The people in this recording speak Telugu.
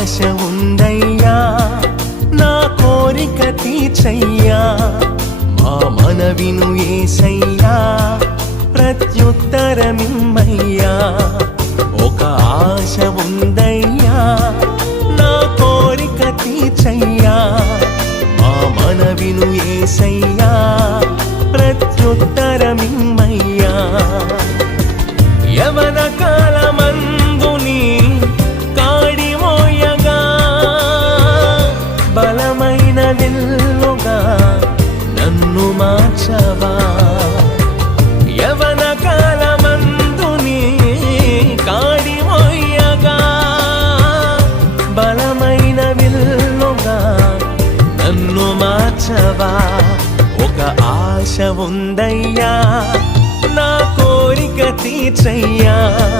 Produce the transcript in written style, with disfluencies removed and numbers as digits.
ఆశ ఉందయ్యా నా కోరిక తీర్చయ్యా మా మనవిను యేసయ్యా ప్రత్యుత్తరమిమ్మయ్యా ఒక ఆశ ఉందయ్యా నా కోరిక తీర్చయ్యా మా మనవిను యేసయ్యా ప్రత్యుత్తరమిమ్మయ్యా యవన కాలమందుని కాడి మోయగా బలమైన విల్లుగా నన్ను మార్చవా యవన కాలమందుని కాడి మోయగా బలమైన విల్లుగా నన్ను మార్చవా ఒక ఆశ ఉందయ్యా నా కోరిక తీర్చయ్యా